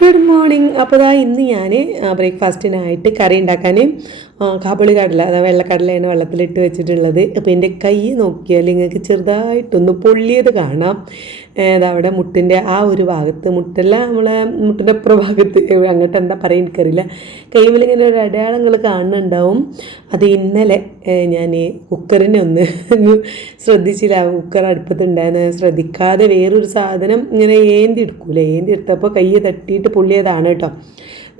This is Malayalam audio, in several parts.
Good morning. അപ്പോൾ ഇന്ന് ഞാൻ ബ്രേക്ക്ഫാസ്റ്റിനായിട്ട് കറി ഉണ്ടാക്കാൻ കാബുളി കടല, അതായത് വെള്ളക്കടലയാണ് വെള്ളത്തിലിട്ട് വെച്ചിട്ടുള്ളത്. അപ്പോൾ എൻ്റെ കൈ നോക്കിയാൽ നിങ്ങൾക്ക് ചെറുതായിട്ടൊന്ന് പൊള്ളിയത് കാണാം. അതവിടെ മുട്ടിൻ്റെ ആ ഒരു ഭാഗത്ത്, മുട്ടല്ല നമ്മളെ മുട്ടിൻ്റെ അപ്പുറം ഭാഗത്ത്, അങ്ങോട്ട് എന്താ പറയുക എനിക്കറിയില്ല, കൈമിൽ ഇങ്ങനെ ഒരു അടയാളങ്ങൾ കാണുന്നുണ്ടാവും. അത് ഇന്നലെ ഞാൻ കുക്കറിനെ ഒന്ന് ശ്രദ്ധിച്ചില്ല. കുക്കർ അടുപ്പത്തുണ്ടായിരുന്നു, ശ്രദ്ധിക്കാതെ വേറൊരു സാധനം ഇങ്ങനെ ഏന്തി എടുക്കൂലേ, ഏന്തി എടുത്തപ്പോൾ കൈ തട്ടിയിട്ട് പൊള്ളിയതാണ് കേട്ടോ.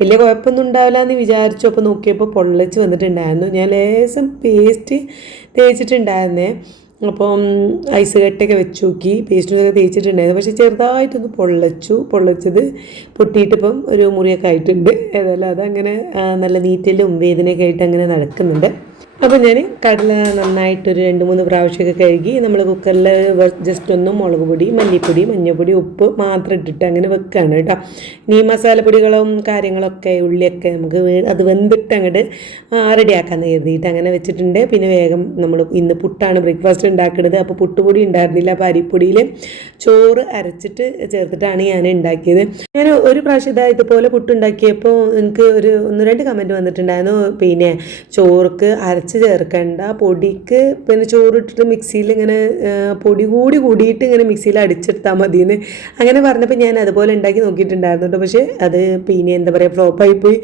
വലിയ കുഴപ്പമൊന്നും ഉണ്ടാവില്ല എന്ന് വിചാരിച്ചു. അപ്പോൾ നോക്കിയപ്പോൾ പൊള്ളിച്ച് വന്നിട്ടുണ്ടായിരുന്നു. ഞാൻ ലേശം പേസ്റ്റ് തേച്ചിട്ടുണ്ടായിരുന്നേ. അപ്പം ഐസ് കട്ടയൊക്കെ വെച്ച് നോക്കി, പേസ്റ്റൊക്കെ തേച്ചിട്ടുണ്ടായിരുന്നു. പക്ഷേ ചെറുതായിട്ടൊന്ന് പൊള്ളിച്ചത് പൊട്ടിയിട്ടിപ്പം ഒരു മുറിയൊക്കെ ആയിട്ടുണ്ട്. ഏതായാലും അതങ്ങനെ നല്ല നീറ്റലും വേദനയൊക്കെ ആയിട്ട് അങ്ങനെ നടക്കുന്നുണ്ട്. അപ്പോൾ ഞാൻ കടല നന്നായിട്ടൊരു 2-3 പ്രാവശ്യമൊക്കെ കഴുകി നമ്മൾ കുക്കറിൽ ജസ്റ്റ് ഒന്ന് മുളക് പൊടി, മല്ലിപ്പൊടി, മഞ്ഞൾപ്പൊടി, ഉപ്പ് മാത്രം ഇട്ടിട്ട് അങ്ങനെ വെക്കുകയാണ് കേട്ടോ. ഇനി മസാലപ്പൊടികളും കാര്യങ്ങളൊക്കെ ഉള്ളിയൊക്കെ നമുക്ക് അത് വെന്തിട്ട് അങ്ങോട്ട് റെഡിയാക്കാമെന്ന് കരുതിയിട്ട് അങ്ങനെ വെച്ചിട്ടുണ്ട്. പിന്നെ വേഗം നമ്മൾ ഇന്ന് പുട്ടാണ് ബ്രേക്ക്ഫാസ്റ്റ് ഉണ്ടാക്കുന്നത്. അപ്പോൾ പുട്ടുപൊടി ഉണ്ടായിരുന്നില്ല. അപ്പോൾ അരിപ്പൊടിയിൽ ചോറ് അരച്ചിട്ട് ചേർത്തിട്ടാണ് ഞാൻ ഉണ്ടാക്കിയത്. ഞാൻ ഒരു പ്രാവശ്യം ഇതുപോലെ പുട്ടുണ്ടാക്കിയപ്പോൾ എനിക്ക് 1-2 കമൻറ്റ് വന്നിട്ടുണ്ടായിരുന്നു. പിന്നെ ചോർക്ക് ചേർക്കേണ്ട, പൊടിക്ക് പിന്നെ ചോറിട്ടിട്ട് മിക്സിയിൽ ഇങ്ങനെ പൊടി കൂടിയിട്ട് ഇങ്ങനെ മിക്സിയിൽ അടിച്ചെടുത്താൽ മതിയെന്ന് അങ്ങനെ പറഞ്ഞപ്പോൾ ഞാൻ അതുപോലെ ഉണ്ടാക്കി നോക്കിയിട്ടുണ്ടായിരുന്നു കേട്ടോ. പക്ഷേ അത് പിന്നെ എന്താ പറയുക, ഫ്ലോപ്പായിപ്പോയി,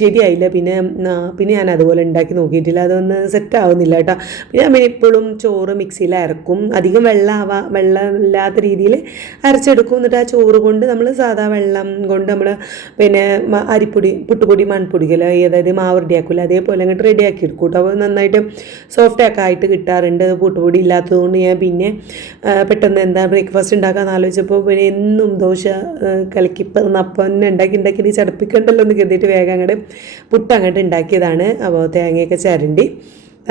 ശരിയായില്ല. പിന്നെ ഞാൻ അതുപോലെ ഉണ്ടാക്കി നോക്കിയിട്ടില്ല, അതൊന്ന് സെറ്റ് ആവുന്നില്ല കേട്ടോ. പിന്നെ ഞാൻ ഇപ്പോഴും ചോറ് മിക്സിയിൽ അരക്കും, അധികം വെള്ളമില്ലാത്ത രീതിയിൽ അരച്ചെടുക്കും. എന്നിട്ട് ആ ചോറ് കൊണ്ട് നമ്മൾ സാധാ വെള്ളം കൊണ്ട് നമ്മൾ പിന്നെ അരിപ്പൊടി, പുട്ടുപൊടി, മൺപൊടിക്കല്ലോ, അതായത് മാവ് റെഡിയാക്കില്ല, അതേപോലെ അങ്ങോട്ട് റെഡിയാക്കി എടുക്കും കേട്ടോ. അപ്പോൾ നന്നായിട്ട് സോഫ്റ്റൊക്കെ ആയിട്ട് കിട്ടാറുണ്ട്. പുട്ടുപൊടി ഇല്ലാത്തതുകൊണ്ട് ഞാൻ പിന്നെ പെട്ടെന്ന് എന്താ ബ്രേക്ക്ഫാസ്റ്റ് ഉണ്ടാക്കാമെന്ന് ആലോചിച്ചപ്പോൾ പിന്നെ എന്നും ദോശ കലക്കിപ്പം അപ്പം തന്നെ ഉണ്ടാക്കി ചടപ്പിക്കണ്ടല്ലോ എന്ന് കരുതിയിട്ട് വേഗം അങ്ങോട്ട് പുട്ട് ഉണ്ടാക്കിയതാണ്. അപ്പോൾ തേങ്ങയൊക്കെ ചിരണ്ടി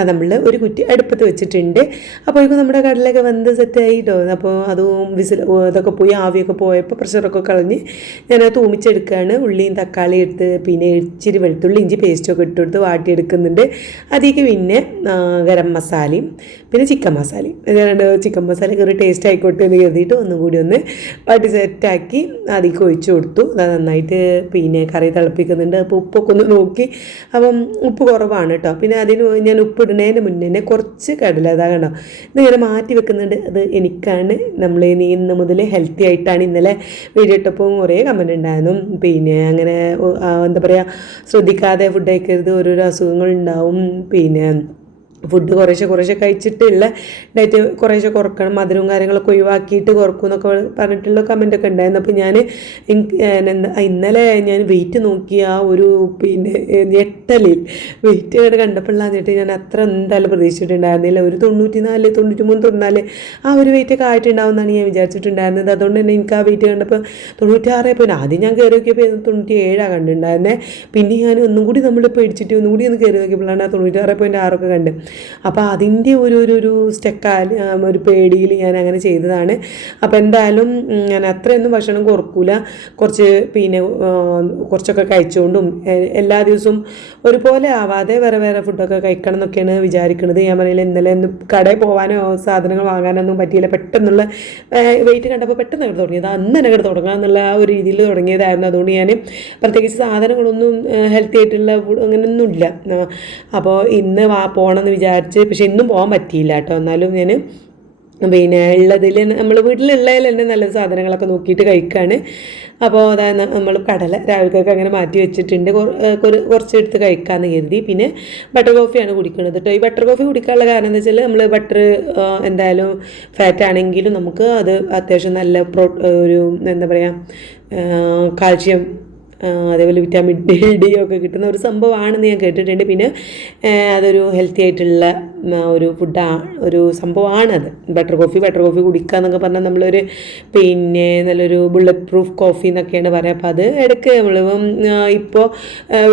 നമ്മൾ ഒരു കുറ്റി അടുപ്പത്ത് വെച്ചിട്ടുണ്ട്. അപ്പോഴേക്കും നമ്മുടെ കടലൊക്കെ വെന്ത് സെറ്റായിട്ടോ. അപ്പോൾ അതും ഇതൊക്കെ പോയി ആവിയൊക്കെ പോയപ്പോൾ പ്രഷറൊക്കെ കളഞ്ഞ് ഞാനത് തൂമിച്ചെടുക്കുകയാണ്. ഉള്ളിയും തക്കാളി എടുത്ത് പിന്നെ ഇച്ചിരി വെളുത്തുള്ളി ഇഞ്ചി പേസ്റ്റൊക്കെ ഇട്ടെടുത്ത് വാട്ടിയെടുക്കുന്നുണ്ട്. അതിലേക്ക് പിന്നെ ഗരം മസാലയും പിന്നെ ചിക്കൻ മസാലയും, ചിക്കൻ മസാലയൊക്കെ ഒരു ടേസ്റ്റ് ആയിക്കോട്ടെ എന്ന് കരുതിയിട്ട് ഒന്നും കൂടി ഒന്ന് വാട്ടി സെറ്റാക്കി അതിലേക്ക് ഒഴിച്ചു കൊടുത്തു. അത് നന്നായിട്ട് പിന്നെ കറി തിളപ്പിക്കുന്നുണ്ട്. അപ്പോൾ ഉപ്പൊക്കെ ഒന്ന് നോക്കി, അപ്പം ഉപ്പ് കുറവാണ് കേട്ടോ. പിന്നെ അതിന് ഞാൻ ഉപ്പ് ഇടുന്നതിന് മുന്നേ കുറച്ച് കടല കണ്ടോ ഇതിങ്ങനെ മാറ്റി വെക്കുന്നുണ്ട്. അത് എനിക്കാണ്. നമ്മൾ ഇന്ന് മുതൽ ഹെൽത്തി ആയിട്ടാണ്. ഇന്നലെ വീഡിയോ ഇട്ടപ്പോൾ കുറേ കമൻറ്റ് ഉണ്ടായിരുന്നു. പിന്നെ അങ്ങനെ എന്താ പറയുക, ശ്രദ്ധിക്കാതെ ഫുഡ് കഴിക്കരുത്, ഓരോരോ അസുഖങ്ങളുണ്ടാവും, പിന്നെ ഫുഡ് കുറേശ്ശെ കഴിച്ചിട്ടുള്ള ഡയറ്റ് കുറേശ്ശെ കുറക്കണം, മധുരവും കാര്യങ്ങളൊക്കെ ഒഴിവാക്കിയിട്ട് കുറക്കും എന്നൊക്കെ പറഞ്ഞിട്ടുള്ള കമൻറ്റൊക്കെ ഉണ്ടായിരുന്നു. അപ്പോൾ ഞാൻ ഇന്നലെ ഞാൻ വെയിറ്റ് നോക്കി ആ ഒരു പിന്നെ ഞെട്ടലിൽ വെയിറ്റ് കണ്ടപ്പോഴാന്നിട്ട് ഞാൻ അത്ര എന്തായാലും പ്രതീക്ഷിച്ചിട്ടുണ്ടായിരുന്നില്ല. ഒരു 94, 93, 94 ആ ഒരു വെയിറ്റൊക്കെ ആയിട്ടുണ്ടാവുമെന്നാണ് ഞാൻ വിചാരിച്ചിട്ടുണ്ടായിരുന്നത്. അതുകൊണ്ട് തന്നെ എനിക്ക് ആ വെയിറ്റ് കണ്ടപ്പോൾ 96 പോയി. ആദ്യം ഞാൻ കയറി നോക്കിയപ്പോൾ 97 കണ്ടിട്ടുണ്ടായിരുന്നേ. പിന്നെ ഞാൻ ഒന്നും കൂടി നമ്മൾ പേടിച്ചിട്ട് ഒന്നും കൂടി ഒന്ന് കയറി നോക്കിയപ്പോഴാണ് 96.6 കണ്ട്. അപ്പോൾ അതിൻ്റെ ഒരു ഒരു പേടിയിൽ ഞാൻ അങ്ങനെ ചെയ്തതാണ്. അപ്പോൾ എന്തായാലും ഞാൻ അത്രയൊന്നും ഭക്ഷണം കുറക്കൂല, പിന്നെ കുറച്ചൊക്കെ കഴിച്ചുകൊണ്ടും എല്ലാ ദിവസവും ഒരുപോലെ ആവാതെ വേറെ ഫുഡൊക്കെ കഴിക്കണം എന്നൊക്കെയാണ് വിചാരിക്കുന്നത്. ഞാൻ പറയില്ല, ഇന്നലെ കടയിൽ പോകാനോ സാധനങ്ങൾ വാങ്ങാനൊന്നും പറ്റിയില്ല. പെട്ടെന്നുള്ള വെയിറ്റ് കണ്ടപ്പോൾ പെട്ടെന്ന് അങ്ങോട്ട് തുടങ്ങിയത്, അന്ന് തന്നെ അങ്ങോട്ട് തുടങ്ങാം എന്നുള്ള ആ ഒരു രീതിയിൽ തുടങ്ങിയതായിരുന്നു. അതുകൊണ്ട് ഞാൻ പ്രത്യേകിച്ച് സാധനങ്ങളൊന്നും ഹെൽത്തി ആയിട്ടുള്ള ഫുഡ് അങ്ങനെയൊന്നും ഇല്ല. അപ്പോൾ ഇന്ന് പോകണമെന്ന് വിചാരിച്ച്, പക്ഷെ ഇന്നും പോകാൻ പറ്റിയില്ല കേട്ടോ. എന്നാലും ഞാൻ പിന്നെ ഉള്ളതിൽ നമ്മൾ വീട്ടിലുള്ളതിൽ തന്നെ നല്ല സാധനങ്ങളൊക്കെ നോക്കിയിട്ട് കഴിക്കുകയാണ്. അപ്പോൾ അതായത് നമ്മൾ കടല രാവിലേക്കൊക്കെ അങ്ങനെ മാറ്റി വെച്ചിട്ടുണ്ട്, കുറച്ചെടുത്ത് കഴിക്കാമെന്ന് കരുതി. പിന്നെ ബട്ടർ കോഫിയാണ് കുടിക്കുന്നത് കേട്ടോ. ഈ ബട്ടർ കോഫി കുടിക്കാനുള്ള കാരണം എന്താ വെച്ചാൽ നമ്മൾ ബട്ടർ എന്തായാലും ഫാറ്റ് ആണെങ്കിലും നമുക്ക് അത് അത്യാവശ്യം നല്ല ഒരു എന്താ പറയുക, കാൽഷ്യം, അതേപോലെ വിറ്റാമിൻ ഡി ഒക്കെ കിട്ടുന്ന ഒരു സംഭവമാണെന്ന് ഞാൻ കേട്ടിട്ടുണ്ട്. പിന്നെ അതൊരു ഹെൽത്തി ആയിട്ടുള്ള ഒരു ഒരു സംഭവമാണത് ബട്ടർ കോഫി കുടിക്കുക എന്നൊക്കെ പറഞ്ഞാൽ നമ്മളൊരു പിന്നെ നല്ലൊരു ബുള്ളറ്റ് പ്രൂഫ് കോഫി എന്നൊക്കെയാണ് പറയുക. അപ്പോൾ അത് ഇടയ്ക്ക് നമ്മൾ ഇപ്പോൾ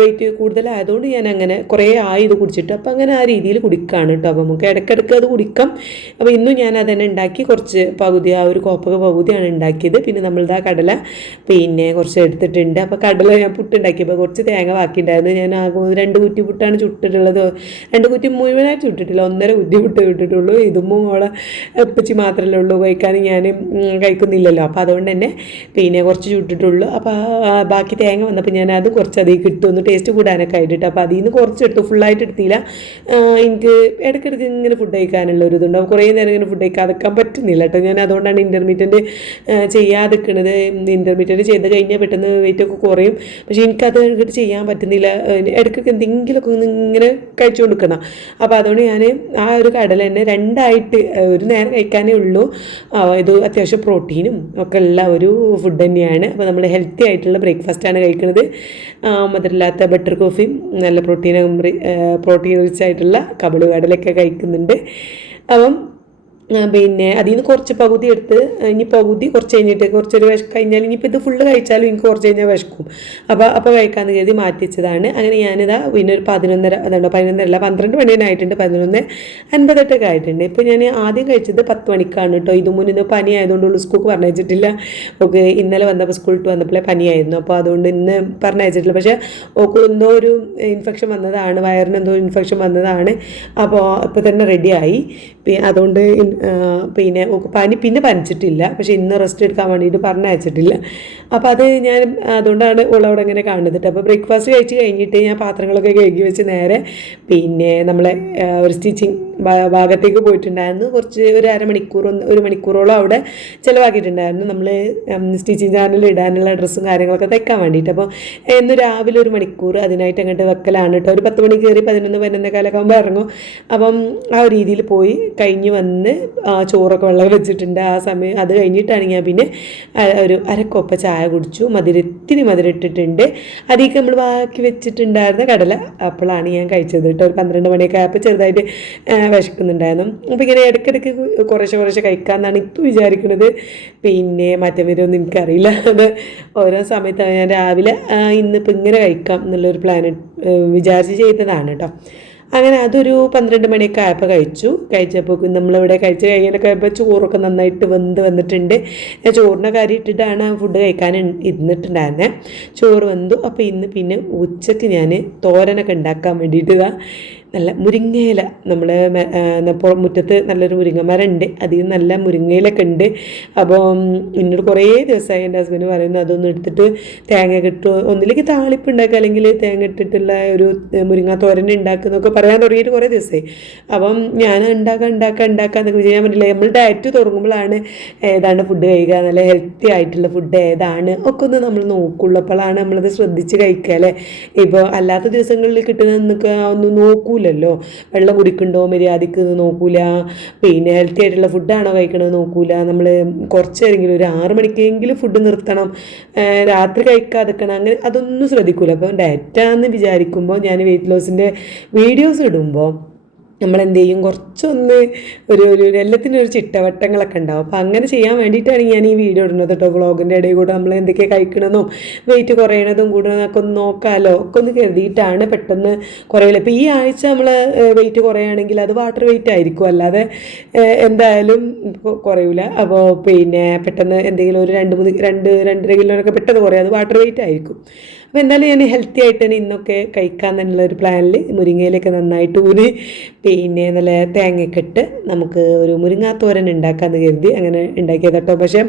വെയിറ്റ് കൂടുതലായതുകൊണ്ട് ഞാൻ അങ്ങനെ കുറേ ഇത് കുടിച്ചിട്ട് അപ്പോൾ അങ്ങനെ ആ രീതിയിൽ കുടിക്കുകയാണ് കേട്ടോ. അപ്പോൾ നമുക്ക് ഇടയ്ക്കിടയ്ക്ക് അത് കുടിക്കാം. അപ്പോൾ ഇന്നും ഞാൻ അതന്നെ ഉണ്ടാക്കി, കുറച്ച് പകുതി, ആ ഒരു കോപ്പൊക്കെ പകുതിയാണ് ഉണ്ടാക്കിയത്. പിന്നെ നമ്മളിതാ കടല പിന്നെ കുറച്ച് എടുത്തിട്ടുണ്ട്. അപ്പോൾ കടല ഞാൻ പുട്ടുണ്ടാക്കിയപ്പോൾ കുറച്ച് തേങ്ങ ബാക്കിയിട്ടുണ്ടായിരുന്നു. ഞാൻ ആകെ 2 കുറ്റി പുട്ടാണ് ചുട്ടിട്ടുള്ളത്. 2 കുറ്റി മുഴുവനായിട്ട് ചുട്ടിട്ടില്ല, 1.5 കുറ്റി പുട്ട് ചുട്ടിട്ടുള്ളൂ. ഇതുമ്പോൾ മോളെ എപ്പച്ചി മാത്രമല്ലേ ഉള്ളൂ കഴിക്കാൻ, ഞാൻ കഴിക്കുന്നില്ലല്ലോ. അപ്പോൾ അതുകൊണ്ട് തന്നെ പിന്നെ കുറച്ച് ചുട്ടിട്ടുള്ളൂ. അപ്പോൾ ബാക്കി തേങ്ങ വന്നപ്പോൾ ഞാൻ അത് കുറച്ച് അധികം കിട്ടും, ഒന്ന് ടേസ്റ്റ് കൂടാനൊക്കെ ആയിട്ട്. അപ്പോൾ അതിൽ നിന്ന് കുറച്ച് എടുത്തു, ഫുള്ളായിട്ട് എടുത്തില്ല. എനിക്ക് ഇടയ്ക്കിടയ്ക്ക് ഇങ്ങനെ ഫുഡ് കഴിക്കാനുള്ള ഒരു ഇതുണ്ടാവും, കുറേ നേരം ഇങ്ങനെ ഫുഡ് കഴിക്കാതെക്കാൻ പറ്റുന്നില്ല കേട്ടോ. ഞാൻ അതുകൊണ്ടാണ് ഇൻ്റർമീഡിയറ്റ് ചെയ്യാതിരിക്കുന്നത്. ഇൻ്റർമീഡിയറ്റ് ചെയ്ത് കഴിഞ്ഞാൽ പെട്ടെന്ന് വെയിറ്റൊക്കെ കുറയും. പക്ഷേ എനിക്കത് കഴിഞ്ഞിട്ട് ചെയ്യാൻ പറ്റുന്നില്ല. ഇടയ്ക്കൊക്കെ എന്തെങ്കിലുമൊക്കെ ഒന്ന് ഇങ്ങനെ കഴിച്ചു കൊടുക്കണം. അപ്പോൾ അതുകൊണ്ട് ഞാൻ ആ ഒരു കടല തന്നെ 2ആയിട്ട് ഒരു നേരം കഴിക്കാനേ ഉള്ളൂ. ഇത് അത്യാവശ്യം പ്രോട്ടീനും ഒക്കെ ഉള്ള ഒരു ഫുഡ് തന്നെയാണ്. അപ്പോൾ നമ്മൾ ഹെൽത്തി ആയിട്ടുള്ള ബ്രേക്ക്ഫാസ്റ്റാണ് കഴിക്കുന്നത്. മധുരമില്ലാത്ത ബട്ടർ കോഫിയും നല്ല പ്രോട്ടീൻ റിച്ച് ആയിട്ടുള്ള കബള് കടലൊക്കെ കഴിക്കുന്നുണ്ട്. അപ്പം പിന്നെ അതിൽ നിന്ന് കുറച്ച് പകുതി എടുത്ത് ഇനി പകുതി കുറച്ച് കഴിഞ്ഞിട്ട് കുറച്ചൊരു കഴിഞ്ഞാൽ ഇനിയിപ്പോൾ ഇത് ഫുള്ള് കഴിച്ചാലും എനിക്ക് കുറച്ച് കഴിഞ്ഞാൽ വിശക്കും. അപ്പോൾ കഴിക്കാമെന്ന് കരുതി മാറ്റി വെച്ചതാണ്. അങ്ങനെ ഞാനിതാ പിന്നെ ഒരു 11:30 അതുകൊണ്ടോ 11:30 12 മണിയായിട്ടുണ്ട്, 11:58 ആയിട്ടുണ്ട്. ഇപ്പോൾ ഞാൻ ആദ്യം കഴിച്ചത് 10 മണിക്കാണ് കേട്ടോ. ഇത് മുന്നേ പനി ആയതുകൊണ്ടുള്ള സ്കൂൾക്ക് പറഞ്ഞയച്ചിട്ടില്ല. ഓക്കെ, ഇന്നലെ വന്നപ്പോൾ സ്കൂളിൽ വന്നപ്പോഴേ പനിയായിരുന്നു. അപ്പോൾ അതുകൊണ്ട് ഇന്ന് പറഞ്ഞയച്ചിട്ടില്ല. പക്ഷേ ഓക്ക് എന്തോ ഒരു ഇൻഫെക്ഷൻ വന്നതാണ്, വയറിന് എന്തോ ഇൻഫെക്ഷൻ വന്നതാണ്. അപ്പോൾ ഇപ്പോൾ തന്നെ റെഡിയായി. അതുകൊണ്ട് പിന്നെ പനി പിന്നെ പനിച്ചിട്ടില്ല. പക്ഷേ ഇന്ന് റെസ്റ്റ് എടുക്കാൻ വേണ്ടിയിട്ട് പറഞ്ഞയച്ചിട്ടില്ല. അപ്പോൾ അത് ഞാൻ അതുകൊണ്ടാണ് ഉള്ളവിടെ ഇങ്ങനെ കാണുന്നത്. അപ്പോൾ ബ്രേക്ക്ഫാസ്റ്റ് കഴിച്ച് കഴിഞ്ഞിട്ട് ഞാൻ പാത്രങ്ങളൊക്കെ കഴുകി വെച്ച് നേരെ പിന്നെ നമ്മളെ ഒരു സ്റ്റിച്ചിങ് ഭാഗത്തേക്ക് പോയിട്ടുണ്ടായിരുന്നു. കുറച്ച് ഒരു അരമണിക്കൂർ 1 മണിക്കൂറോളം അവിടെ ചിലവാക്കിയിട്ടുണ്ടായിരുന്നു. നമ്മൾ സ്റ്റിച്ചിങ് ചാനലിൽ ഇടാനുള്ള ഡ്രസ്സും കാര്യങ്ങളൊക്കെ തയ്ക്കാൻ വേണ്ടിയിട്ട്. അപ്പോൾ ഇന്ന് രാവിലെ 1 മണിക്കൂർ അതിനായിട്ട് അങ്ങോട്ട് വെക്കലാണ് കേട്ടോ. ഒരു 10 മണി കയറി 11-11 ആകുമ്പോൾ ഇറങ്ങും. അപ്പം ആ ഒരു രീതിയിൽ പോയി കഴിഞ്ഞ് വന്ന് ചോറൊക്കെ വെള്ളം വെച്ചിട്ടുണ്ട്. ആ സമയം അത് കഴിഞ്ഞിട്ടാണ് ഞാൻ പിന്നെ ഒരു അരക്കോപ്പ ചായ കുടിച്ചു. ഇത്തിരി മധുരം ഇട്ടിട്ടുണ്ട്. അതിലേക്ക് നമ്മൾ ബാക്കി വെച്ചിട്ടുണ്ടായിരുന്ന കടല അപ്പോഴാണ് ഞാൻ കഴിച്ചത് കേട്ടോ. ഒരു 12 മണിയൊക്കെ ആയപ്പോൾ ചെറുതായിട്ട് വിശക്കുന്നുണ്ടായിരുന്നു. അപ്പോൾ ഇങ്ങനെ ഇടയ്ക്കിടയ്ക്ക് കുറേശ്ശെ കഴിക്കാമെന്നാണ് ഇപ്പോൾ വിചാരിക്കുന്നത്. പിന്നെ മാറ്റം വരുമെന്ന് എനിക്കറിയില്ല. അത് ഓരോ സമയത്താണ് ഞാൻ രാവിലെ ഇന്നിപ്പോൾ ഇങ്ങനെ കഴിക്കാം എന്നുള്ളൊരു പ്ലാൻ വിചാരിച്ച് ചെയ്തതാണ് കേട്ടോ. അങ്ങനെ അതൊരു 12 മണിയൊക്കെ ആയപ്പോൾ കഴിച്ചപ്പോൾ നമ്മളിവിടെ കഴിച്ച് കഴിയാനൊക്കെ ആയപ്പോൾ ചോറൊക്കെ നന്നായിട്ട് വന്നിട്ടുണ്ട്. ഞാൻ ചോറിൻ്റെ കറി ഇട്ടിട്ടാണ് ഫുഡ് കഴിക്കാൻ ഇരുന്നിട്ടുണ്ടായിരുന്നത്. ചോറ് വെന്തു. അപ്പോൾ ഇന്ന് പിന്നെ ഉച്ചയ്ക്ക് ഞാൻ തോരനൊക്കെ ഉണ്ടാക്കാൻ വേണ്ടിയിട്ട് നല്ല മുരിങ്ങയില, നമ്മൾ മുറ്റത്ത് നല്ലൊരു മുരിങ്ങമരം ഉണ്ട്, അതിൽ നല്ല മുരിങ്ങയിലൊക്കെ ഉണ്ട്. അപ്പോൾ എന്നോട് കുറേ ദിവസമായി എൻ്റെ ഹസ്ബൻഡ് പറയുന്നു അതൊന്നും എടുത്തിട്ട് തേങ്ങ കിട്ടും, ഒന്നിലേക്ക് താളിപ്പ് ഉണ്ടാക്കുക അല്ലെങ്കിൽ തേങ്ങ ഇട്ടിട്ടുള്ള ഒരു മുരിങ്ങ തോരൻ ഉണ്ടാക്കുന്നൊക്കെ പറയാൻ തുടങ്ങിയിട്ട് കുറേ ദിവസമായി. അപ്പം ഞാൻ ഉണ്ടാക്കാന്നൊക്കെ ചെയ്യാൻ പറ്റില്ല. നമ്മൾ ഡയറ്റ് തുടങ്ങുമ്പോഴാണ് ഏതാണ് ഫുഡ് കഴിക്കുക, നല്ല ഹെൽത്തി ആയിട്ടുള്ള ഫുഡ് ഏതാണ് ഒക്കെ ഒന്ന് നമ്മൾ നോക്കുള്ളൂ. അപ്പോഴാണ് നമ്മളത് ശ്രദ്ധിച്ച് കഴിക്കുക അല്ലേ. ഇപ്പോൾ അല്ലാത്ത ദിവസങ്ങളിൽ കിട്ടുന്നതൊക്കെ ഒന്നും നോക്കൂല, വെള്ളം കുടിക്കണ്ടോ മര്യാദയ്ക്ക് നോക്കൂല, പിന്നെ ഹെൽത്തി ആയിട്ടുള്ള ഫുഡാണോ കഴിക്കണമെന്ന് നോക്കൂല. നമ്മൾ കുറച്ചേരെങ്കിലും ഒരു 6 മണിക്കെങ്കിലും ഫുഡ് നിർത്തണം, രാത്രി കഴിക്കാതെക്കണം, അങ്ങനെ അതൊന്നും ശ്രദ്ധിക്കൂല. അപ്പോൾ ഡയറ്റാന്ന് വിചാരിക്കുമ്പോൾ ഞാൻ വെയിറ്റ് ലോസിൻ്റെ വീഡിയോസ് ഇടുമ്പോൾ നമ്മളെന്ത് ചെയ്യും, കുറച്ചൊന്ന് ഒരു എല്ലാത്തിനും ഒരു ചിട്ടവട്ടങ്ങളൊക്കെ ഉണ്ടാവും. അപ്പോൾ അങ്ങനെ ചെയ്യാൻ വേണ്ടിയിട്ടാണ് ഞാൻ ഈ വീഡിയോ ഇടുന്നത് കേട്ടോ. വ്ളോഗിൻ്റെ ഇടയിൽ കൂടെ നമ്മൾ എന്തൊക്കെ കഴിക്കണമെന്നും വെയിറ്റ് കുറയണതും കൂടണതൊക്കെ ഒന്ന് നോക്കാമല്ലോ ഒക്കെ ഒന്ന് കരുതിയിട്ടാണ് പെട്ടെന്ന് കുറയില്ല. ഇപ്പോൾ ഈ ആഴ്ച നമ്മൾ വെയിറ്റ് കുറയുകയാണെങ്കിൽ അത് വാട്ടർ വെയിറ്റ് ആയിരിക്കും, അല്ലാതെ എന്തായാലും കുറയില്ല. അപ്പോൾ പിന്നെ പെട്ടെന്ന് എന്തെങ്കിലും ഒരു 2-2.5 കിലോനൊക്കെ പെട്ടെന്ന് കുറയും, അത് വാട്ടർ വെയിറ്റ് ആയിരിക്കും. അപ്പോൾ എന്തായാലും ഞാൻ ഹെൽത്തി ആയിട്ട് തന്നെ ഇന്നൊക്കെ കഴിക്കാൻ തന്നെയുള്ളൊരു പ്ലാനിൽ മുരിങ്ങയിലൊക്കെ നന്നായിട്ട് ഊരി പിന്നെ നല്ല തേങ്ങയൊക്കെ ഇട്ട് നമുക്ക് ഒരു മുരിങ്ങാത്തോരൻ ഉണ്ടാക്കാമെന്ന് കരുതി അങ്ങനെ ഉണ്ടാക്കിയത് കേട്ടോ. പക്ഷേ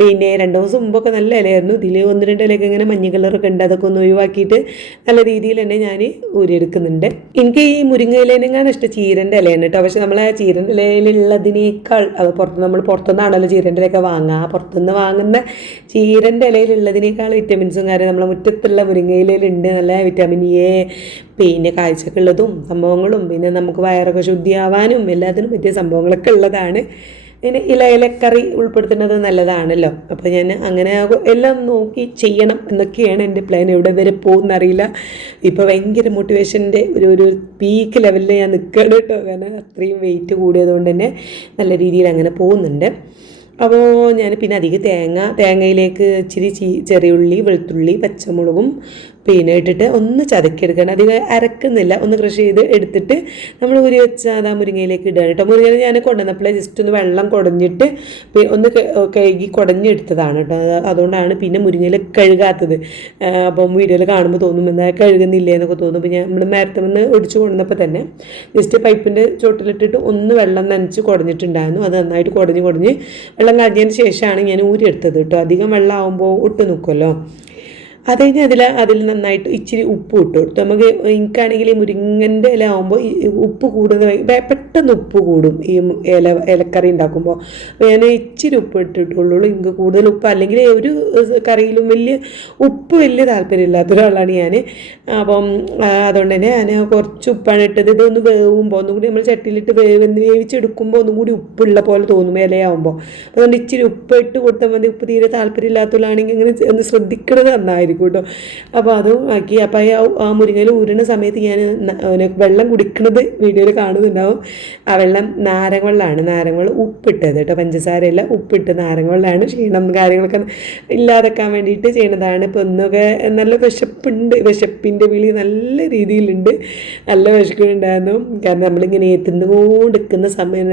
പിന്നെ 2 ദിവസം മുമ്പൊക്കെ നല്ല ഇലയായിരുന്നു. ഇതിൽ 1-2 ഇലയൊക്കെ ഇങ്ങനെ മഞ്ഞ കളറൊക്കെ ഉണ്ട്, അതൊക്കെ ഒന്ന് ഒഴിവാക്കിയിട്ട് നല്ല രീതിയിൽ തന്നെ ഞാൻ ഊരിയെടുക്കുന്നുണ്ട്. എനിക്ക് ഈ മുരിങ്ങ ഇലേനെങ്ങാണ് ഇഷ്ടം ചീരൻ്റെ ഇലയാണ് കേട്ടോ. പക്ഷേ നമ്മൾ ആ ചീരൻ്റെ ഇലയിലുള്ളതിനേക്കാൾ അത് നമ്മൾ പുറത്തുനിന്നാണല്ലോ ചീരൻ്റെ ഇലയൊക്കെ വാങ്ങുക, പുറത്തുനിന്ന് വാങ്ങുന്ന ചീരൻ്റെ ഇലയിലുള്ളതിനേക്കാൾ വിറ്റമിൻസും കാര്യം നമ്മളെ മുറ്റത്തുള്ള മുരിങ്ങയിലുണ്ട്. നല്ല വിറ്റാമിൻ എ, പിന്നെ കാഴ്ചക്കുള്ളതും സംഭവങ്ങളും, പിന്നെ നമുക്ക് വയറൊക്കെ ശുദ്ധിയാവാനും എല്ലാത്തിനും പറ്റിയ സംഭവങ്ങളൊക്കെ ഉള്ളതാണ്. പിന്നെ ഇലക്കറി ഉൾപ്പെടുത്തുന്നത് നല്ലതാണല്ലോ. അപ്പോൾ ഞാൻ അങ്ങനെ എല്ലാം നോക്കി ചെയ്യണം എന്നൊക്കെയാണ് എൻ്റെ പ്ലാൻ. എവിടെ വരെ പോകുന്നറിയില്ല. ഇപ്പോൾ ഭയങ്കര മോട്ടിവേഷൻ്റെ ഒരു പീക്ക് ലെവലിൽ ഞാൻ നിൽക്കണം കേട്ടോ. കാരണം അത്രയും വെയിറ്റ് കൂടിയതുകൊണ്ട് തന്നെ നല്ല രീതിയിൽ അങ്ങനെ പോകുന്നുണ്ട്. അപ്പോൾ ഞാൻ പിന്നെ അധികം തേങ്ങയിലേക്ക് ഇച്ചിരി ചെറിയ ഉള്ളി, വെളുത്തുള്ളി, പച്ചമുളകും പിന്നെ ഇട്ടിട്ട് ഒന്ന് ചതക്കിയെടുക്കണം. അധികം അരക്കുന്നില്ല, ഒന്ന് ക്രഷ് ചെയ്ത് എടുത്തിട്ട് നമ്മൾ ഉരി വെച്ച അതാ മുരിങ്ങയിലേക്ക് ഇടുകയാണ് കേട്ടോ. മുരിങ്ങയിൽ ഞാൻ കൊണ്ടുവന്നപ്പോഴേ ജസ്റ്റ് ഒന്ന് വെള്ളം കുടഞ്ഞിട്ട് ഒന്ന് കഴുകി കുടഞ്ഞെടുത്തതാണ് കേട്ടോ. അതുകൊണ്ടാണ് പിന്നെ മുരിങ്ങയിൽ കഴുകാത്തത്. അപ്പം വീഡിയോയിൽ കാണുമ്പോൾ തോന്നും എന്താ കഴുകുന്നില്ലേ എന്നൊക്കെ തോന്നും. അപ്പോൾ ഞാൻ നമ്മൾ നേരത്തെ വന്ന് ഒടിച്ച് കൊണ്ടുവന്നപ്പോൾ തന്നെ ജസ്റ്റ് പൈപ്പിൻ്റെ ചോട്ടിലിട്ടിട്ട് ഒന്ന് വെള്ളം നനച്ച് കുടഞ്ഞിട്ടുണ്ടായിരുന്നു. അത് നന്നായിട്ട് കുടഞ്ഞ് വെള്ളം കളഞ്ഞതിന് ശേഷമാണ് ഞാൻ ഊരിയെടുത്തത് കേട്ടോ. അധികം വെള്ളം ആകുമ്പോൾ ഒട്ട് നിൽക്കുമല്ലോ. അത് കഴിഞ്ഞ് അതിൽ നന്നായിട്ട് ഇച്ചിരി ഉപ്പ് ഇട്ട് കൊടുത്തു. നമുക്ക് എനിക്കാണെങ്കിൽ ഈ മുരിങ്ങൻ്റെ ഇല ആകുമ്പോൾ ഉപ്പ് കൂടുന്നത് പെട്ടെന്ന് ഉപ്പ് കൂടും ഈ ഇലക്കറി ഉണ്ടാക്കുമ്പോൾ. അപ്പോൾ ഞാൻ ഇച്ചിരി ഉപ്പ് ഇട്ടിട്ടുള്ളൂ. എനിക്ക് കൂടുതൽ ഉപ്പ് അല്ലെങ്കിൽ ഒരു കറിയിലും വലിയ താല്പര്യമില്ലാത്ത ഒരാളാണ് ഞാൻ. അപ്പം അതുകൊണ്ട് തന്നെ ഞാൻ കുറച്ച് ഉപ്പാണ് ഇട്ടത്. ഇതൊന്ന് വേവുമ്പോൾ ഒന്നും കൂടി നമ്മൾ ചട്ടിയിലിട്ട് വേവിച്ചെടുക്കുമ്പോൾ ഒന്നും കൂടി ഉപ്പുള്ള പോലെ തോന്നും ഇലയാകുമ്പോൾ. അതുകൊണ്ട് ഇച്ചിരി ഉപ്പ് ഇട്ട് കൊടുത്താൽ മതി. ഉപ്പ് തീരെ താല്പര്യമില്ലാത്തവരാണെങ്കിൽ ഇങ്ങനെ ഒന്ന് ശ്രദ്ധിക്കുന്നത് നന്നായിരിക്കും കേട്ടോ. അപ്പോൾ അതും ആക്കി. അപ്പോൾ ആ മുരിങ്ങയിൽ ഊരുന്ന സമയത്ത് ഞാൻ വെള്ളം കുടിക്കുന്നത് വീഡിയോയിൽ കാണുന്നുണ്ടാവും. ആ വെള്ളം നാരങ്ങ വെള്ളമാണ്. ഉപ്പിട്ടത് കേട്ടോ, പഞ്ചസാരയല്ല, ഉപ്പിട്ട് നാരങ്ങ വെള്ളമാണ്. ക്ഷീണം കാര്യങ്ങളൊക്കെ ഇല്ലാതെക്കാൻ വേണ്ടിയിട്ട് ചെയ്യുന്നതാണ്. ഇപ്പോൾ ഒന്നൊക്കെ നല്ല വിശപ്പിൻ്റെ വിളി നല്ല രീതിയിലുണ്ട്. നല്ല വിശക്കുന്നുണ്ടായിരുന്നു. കാരണം നമ്മളിങ്ങനെ തിന്നുകൊണ്ടിരിക്കുന്ന സമയം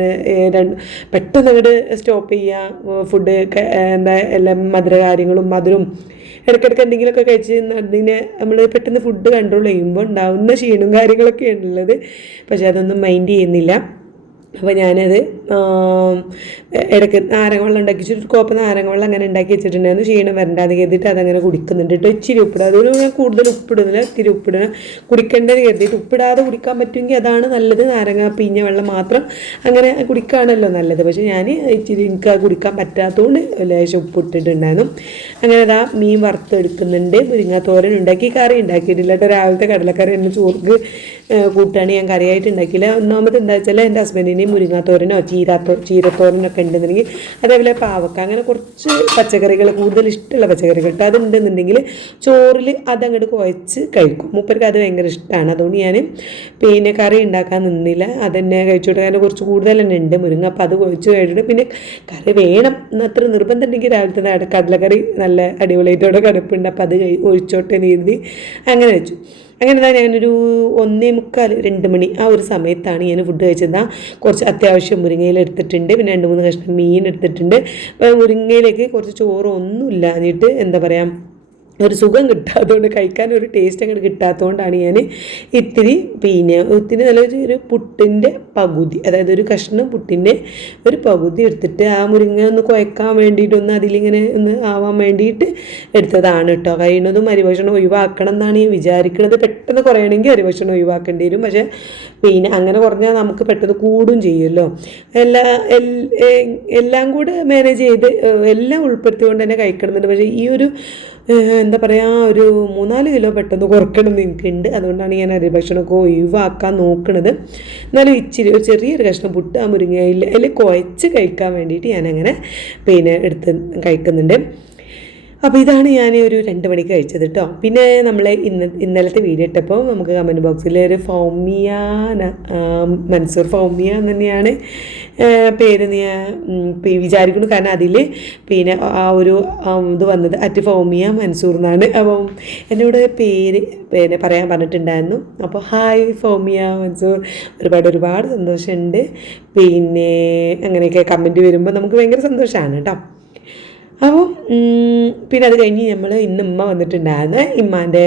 പെട്ടെന്ന് അങ്ങോട്ട് സ്റ്റോപ്പ് ചെയ്യുക. ഫുഡ് എല്ലാം മധുരം ഇടയ്ക്കിടയ്ക്ക് എന്തെങ്കിലുമൊക്കെ കഴിച്ച് അതിനെ നമ്മൾ പെട്ടെന്ന് ഫുഡ് കൺട്രോൾ ചെയ്യുമ്പോൾ ഉണ്ടാവുന്ന ക്ഷീണവും കാര്യങ്ങളൊക്കെയാണ് ഉള്ളത്. പക്ഷെ അതൊന്നും മൈൻഡ് ചെയ്യുന്നില്ല. അപ്പോൾ ഞാനത് ഇടയ്ക്ക് നാരങ്ങ വെള്ളം ഒരു കോപ്പ് നാരങ്ങ വെള്ളം അങ്ങനെ ഉണ്ടാക്കി വെച്ചിട്ടുണ്ടായിരുന്നു. ക്ഷീണം വരണ്ടാന്ന് കരുതിയിട്ട് അതങ്ങനെ കുടിക്കുന്നുണ്ട് കേട്ടോ. ഇച്ചിരി ഉപ്പിടുക, അതിൽ ഞാൻ കൂടുതൽ ഉപ്പിടുന്നില്ല, ഇത്തിരി ഉപ്പിടുക. കുടിക്കേണ്ടത് കരുതിയിട്ട് ഉപ്പിടാതെ കുടിക്കാൻ പറ്റുമെങ്കിൽ അതാണ് നല്ലത്. നാരങ്ങ പിഴിഞ്ഞ വെള്ളം മാത്രം അങ്ങനെ കുടിക്കുകയാണല്ലോ നല്ലത്. പക്ഷേ ഞാൻ ഇച്ചിരി എനിക്ക് കുടിക്കാൻ പറ്റാത്തതുകൊണ്ട് ലേശം ഉപ്പിട്ടിട്ടുണ്ടായിരുന്നു. അങ്ങനെ അതാ മീൻ വറുത്തെടുക്കുന്നുണ്ട്. മുരിങ്ങാത്തോരൻ ഉണ്ടാക്കി, കറി ഉണ്ടാക്കിയിട്ടില്ല കേട്ടോ. രാവിലത്തെ കടലക്കറി എന്നെ ചോർക്ക് കൂട്ടാണ്, ഞാൻ കറിയായിട്ട് ഉണ്ടാക്കിയില്ല. ഒന്നാമത് എന്താ വെച്ചാൽ എൻ്റെ ഹസ്ബൻഡിന് മുരിങ്ങാത്തോരനോ ചീരത്തോരനൊക്കെ ഉണ്ടെന്നുണ്ടെങ്കിൽ, അതേപോലെ പാവക്ക, അങ്ങനെ കുറച്ച് പച്ചക്കറികൾ കൂടുതൽ ഇഷ്ടമുള്ള പച്ചക്കറികൾ കേട്ടോ. അതുണ്ടെന്നുണ്ടെങ്കിൽ ചോറിൽ അതങ്ങോട്ട് കുഴച്ച് കഴിക്കും. മൂപ്പർക്ക് അത് ഭയങ്കര ഇഷ്ടമാണ്. അതുകൊണ്ട് ഞാൻ പിന്നെ കറി ഉണ്ടാക്കാൻ നിന്നില്ല, അതെന്നെ കഴിച്ചോട്ടെ. കാരണം കുറച്ച് കൂടുതൽ തന്നെ ഉണ്ട് മുരിങ്ങ. അപ്പോൾ അത് കുഴച്ച് കഴിച്ചിട്ട് പിന്നെ കറി വേണം എന്നത്ര നിർബന്ധം ഉണ്ടെങ്കിൽ രാവിലത്തെ കടലക്കറി നല്ല അടിപൊളിയായിട്ടോടെ കിടപ്പുണ്ട്. അപ്പോൾ അത് ഒഴിച്ചോട്ടെ എന്ന് കരുതി അങ്ങനെ വെച്ചു. അങ്ങനെ തന്നെ ഞാനൊരു 1:45 2 മണി ആ ഒരു സമയത്താണ് ഞാൻ ഫുഡ് കഴിച്ചത്. കുറച്ച് അത്യാവശ്യം മുരിങ്ങയില എടുത്തിട്ടുണ്ട്, പിന്നെ 2-3 കഷ്ണം മീൻ എടുത്തിട്ടുണ്ട്. മുരിങ്ങയിലേക്ക് കുറച്ച് ചോറ് ഒന്നും ഇല്ലാഞ്ഞിട്ട് എന്താ പറയുക, ഒരു സുഖം കിട്ടാത്തതുകൊണ്ട്, കഴിക്കാൻ ഒരു ടേസ്റ്റ് അങ്ങോട്ട് കിട്ടാത്തതുകൊണ്ടാണ് ഞാൻ ഇത്തിരി നല്ലൊരു പുട്ടിൻ്റെ പകുതി, അതായത് ഒരു കഷ്ണം പുട്ടിൻ്റെ ഒരു പകുതി എടുത്തിട്ട് ആ മുരിങ്ങ ഒന്ന് കുഴക്കാൻ വേണ്ടിയിട്ടൊന്ന് അതിലിങ്ങനെ ഒന്ന് ആവാൻ വേണ്ടിയിട്ട് എടുത്തതാണ് കേട്ടോ. കഴിയുന്നതും അരിഭക്ഷണം ഒഴിവാക്കണം എന്നാണ് ഞാൻ വിചാരിക്കുന്നത്. പെട്ടെന്ന് കുറയണമെങ്കിൽ അരിഭക്ഷണം ഒഴിവാക്കേണ്ടി വരും. പക്ഷേ അങ്ങനെ കുറഞ്ഞാൽ നമുക്ക് പെട്ടെന്ന് കൂടും ചെയ്യുമല്ലോ. എല്ലാം കൂടെ മാനേജ് ചെയ്ത് എല്ലാം ഉൾപ്പെടുത്തിക്കൊണ്ട് തന്നെ കഴിക്കണമെന്നുണ്ട്. പക്ഷേ ഈ ഒരു എന്താ പറയുക, ഒരു 3-4 കിലോ പെട്ടെന്ന് കുറയ്ക്കണം എന്ന് എനിക്കുണ്ട്. അതുകൊണ്ടാണ് ഞാൻ അരിഭക്ഷണമൊക്കെ ഒഴിവാക്കാൻ നോക്കുന്നത്. എന്നാലും ഒരു ചെറിയൊരു കഷ്ണം പുട്ട് ആ മുരിങ്ങയിൽ കുഴച്ച് കഴിക്കാൻ വേണ്ടിയിട്ട് ഞാനങ്ങനെ എടുത്ത് കഴിക്കുന്നുണ്ട്. അപ്പോൾ ഇതാണ് ഞാൻ ഒരു 2 മണിക്ക് കഴിച്ചത് കേട്ടോ. പിന്നെ നമ്മൾ ഇന്നലത്തെ വീഡിയോ ഇട്ടപ്പോൾ നമുക്ക് കമൻറ്റ് ബോക്സിൽ ഒരു മൻസൂർ ഫൗമിയ എന്ന് തന്നെയാണ് പേര് ഞാൻ വിചാരിക്കുന്നു. കാരണം അതിൽ ആ ഒരു ഇത് വന്നത് @ഫൗമിയ മൻസൂർ എന്നാണ്. അപ്പം എന്നോട് പേര് പറയാൻ പറഞ്ഞിട്ടുണ്ടായിരുന്നു. അപ്പോൾ ഹായ് ഫൗമിയ മൻസൂർ, ഒരുപാട് സന്തോഷമുണ്ട്. അങ്ങനെയൊക്കെ കമൻറ്റ് വരുമ്പോൾ നമുക്ക് ഭയങ്കര സന്തോഷമാണ് കേട്ടോ. അപ്പം പിന്നെ അത് കഴിഞ്ഞ് ഇന്ന് ഉമ്മ വന്നിട്ടുണ്ടായിരുന്നു. ഇമ്മാൻ്റെ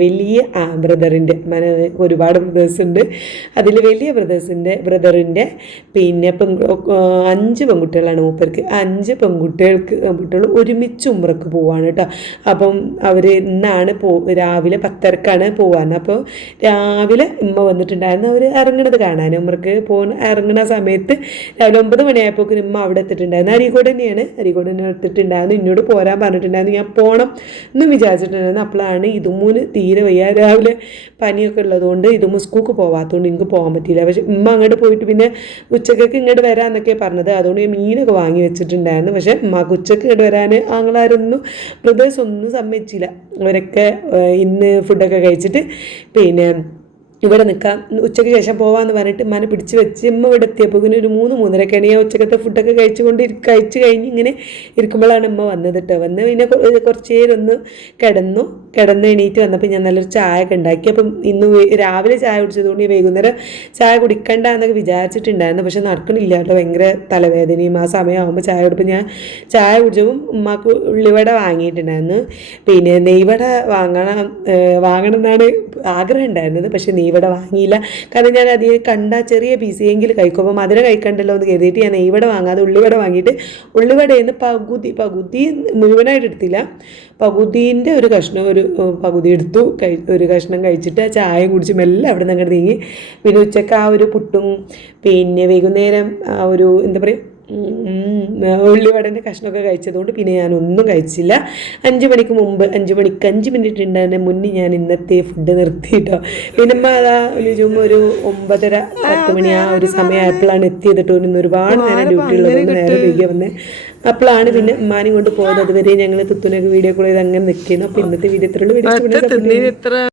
വലിയ ബ്രദറിൻ്റെ ഒരുപാട് ബ്രദേഴ്സ് ഉണ്ട്. അതിൽ വലിയ ബ്രദറിൻ്റെ 5 പെൺകുട്ടികളാണ് മൂപ്പർക്ക്. 5 പെൺകുട്ടികൾ ഒരുമിച്ച് ഉംറക്ക് പോവാണ് കേട്ടോ. അപ്പം അവർ ഇന്നാണ് രാവിലെ 10:30ക്കാണ് പോവാൻ. അപ്പോൾ രാവിലെ ഉമ്മ വന്നിട്ടുണ്ടായിരുന്നു. അവർ ഇറങ്ങണത് കാണാൻ, ഉംറക്ക് ഇറങ്ങുന്ന സമയത്ത് രാവിലെ 9 മണിയായപ്പോൾ ഉമ്മ അവിടെ എത്തിയിട്ടുണ്ടായിരുന്നു. അരീക്കോട് തന്നെയാണ് എടുത്തിട്ടുണ്ടായിരുന്നു. എന്നോട് പോരാൻ പറഞ്ഞിട്ടുണ്ടായിരുന്നു. ഞാൻ പോകണം എന്നും വിചാരിച്ചിട്ടുണ്ടായിരുന്നു. അപ്പോഴാണ് ഇതുമൂന്ന് തീരെ വയ്യ, രാവിലെ പനിയൊക്കെ ഉള്ളതുകൊണ്ട് ഇതുമൂ സ്കൂൾക്ക് പോവാത്തതുകൊണ്ട് എനിക്ക് പോകാൻ പറ്റിയില്ല. പക്ഷെ ഉമ്മ അങ്ങോട്ട് പോയിട്ട് പിന്നെ ഉച്ചക്കൊക്കെ ഇങ്ങോട്ട് വരാമെന്നൊക്കെ പറഞ്ഞത്. അതുകൊണ്ട് ഞാൻ മീനൊക്കെ വാങ്ങി വെച്ചിട്ടുണ്ടായിരുന്നു. പക്ഷേ ഉമ്മക്ക് ഉച്ചക്ക് ഇങ്ങോട്ട് വരാൻ ആങ്ങളാരൊന്നും ബ്രദേഴ്സ് ഒന്നും സമ്മതിച്ചില്ല. അവരൊക്കെ ഇന്ന് ഫുഡൊക്കെ കഴിച്ചിട്ട് ഇവിടെ നിൽക്കാം, ഉച്ചയ്ക്ക് ശേഷം പോകാമെന്ന് പറഞ്ഞിട്ട് ഉമ്മാനെ പിടിച്ച് വെച്ച് ഉമ്മ ഇവിടെ എത്തിയപ്പോൾ പിന്നെ ഒരു 3-3:30 ഞാൻ ഉച്ചക്കത്തെ ഫുഡൊക്കെ കഴിച്ച് കഴിഞ്ഞ് ഇങ്ങനെ ഇരിക്കുമ്പോഴാണ് ഉമ്മ വന്നത് കേട്ടോ. വന്ന് പിന്നെ കുറച്ച് നേരം ഒന്ന് കിടന്ന് എണീറ്റ് വന്നപ്പോൾ ഞാൻ നല്ലൊരു ചായ ഒക്കെ ഉണ്ടാക്കി. അപ്പം ഇന്ന് രാവിലെ ചായ കുടിച്ചതുകൊണ്ട് വൈകുന്നേരം ചായ കുടിക്കണ്ട എന്നൊക്കെ വിചാരിച്ചിട്ടുണ്ടായിരുന്നു, പക്ഷെ നടക്കണില്ല കേട്ടോ. ഭയങ്കര തലവേദനയും ആ സമയമാകുമ്പോൾ ചായ കുടിപ്പോൾ ഞാൻ ചായ കുടിച്ചപ്പോൾ ഉമ്മാക്ക് ഉള്ളിവട വാങ്ങിയിട്ടുണ്ടായിരുന്നു. പിന്നെ നെയ്വട വാങ്ങണം എന്നാണ് ആഗ്രഹം ഉണ്ടായിരുന്നത്, പക്ഷെ നെയ്വട വാങ്ങിയില്ല. കാരണം ഞാൻ അധികം കണ്ട ചെറിയ പീസെങ്കിലും കഴിക്കും, അപ്പോൾ മധുരം കഴിക്കണ്ടല്ലോ എന്ന് കരുതിയിട്ട് ഞാൻ നെയ്വട വാങ്ങാതെ ഉള്ളിവട വാങ്ങിയിട്ട് ഉള്ളിവടയിൽ നിന്ന് പകുതി മുഴുവനായിട്ട് എടുത്തില്ല, പകുതീൻ്റെ ഒരു കഷ്ണം പകുതി എടുത്തു. ഒരു കഷ്ണം കഴിച്ചിട്ട് ആ ചായ കുടിച്ച് മെല്ലെ അവിടെ നിന്ന് അങ്ങോട്ട് നീങ്ങി. പിന്നെ ഉച്ചക്ക് ആ ഒരു പുട്ടും പിന്നെ വൈകുന്നേരം ആ ഒരു എന്താ പറയുക ഉള്ളിവടൻ്റെ കഷ്ണമൊക്കെ കഴിച്ചതുകൊണ്ട് പിന്നെ ഞാനൊന്നും കഴിച്ചില്ല. 5 മണിക്ക് മുമ്പ് 5 മണിക്ക് 5 മിനിറ്റ് ഉണ്ടാകുന്ന മുന്നേ ഞാൻ ഇന്നത്തെ ഫുഡ് നിർത്തിയിട്ടോ. പിന്നെ അതാ ഒരു 9:30-10 മണി ആ ഒരു സമയമായപ്പോഴാണ് എത്തിയത് കേട്ടോ. ഇന്ന് ഒരുപാട് നേരം ഡ്യൂട്ടി ഉള്ളതുകൊണ്ട് നേരെ വൈകിയ വന്നേ. അപ്പോഴാണ് പിന്നെ ഉമ്മാനും കൊണ്ട് പോയത്. അതുവരെ ഞങ്ങൾ തുത്തുനൊക്കെ വീഡിയോ കോൾ ചെയ്ത് അങ്ങനെ നിൽക്കുന്നു. അപ്പോൾ ഇന്നത്തെ വീഡിയോ ഇത്രയുള്ള വീഡിയോ